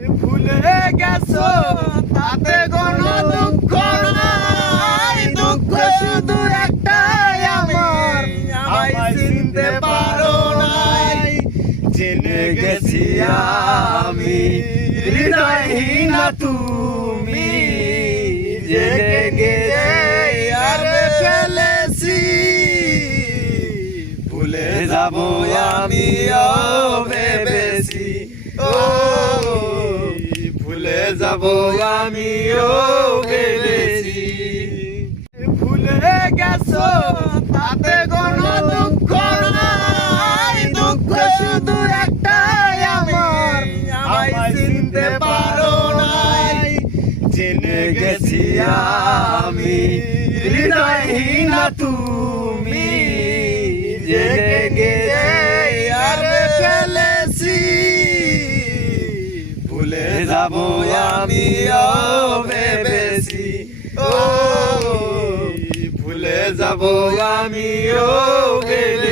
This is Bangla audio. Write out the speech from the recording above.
ভুলে গেছো তাতে কোনো দুঃখ নাই, দুঃখ শুধু একটাই আমার, আমায় চিনতে পারো নাই। জেনে গেছি আমি হৃদয়হীন তুমি, জেগে গেছে আর ফেলেছি। ভুলে যাবো আমিও ভেবেছি, ও ভুলে যাবো আমিও ভেবেছি। ভুলে গেছো তাতে কোনো দুঃখ নাই, দুঃখ শুধু একটাই আমার, আমায় চিনতে পারো নাই। জেনে গেছি আমি হৃদয়হীন তুমি, জেগে গেছে আর ফেলেছি। ভুলে যাবো আমিও ভেবেছি, ও ভুলে যাবো আমিও ভেবেছি।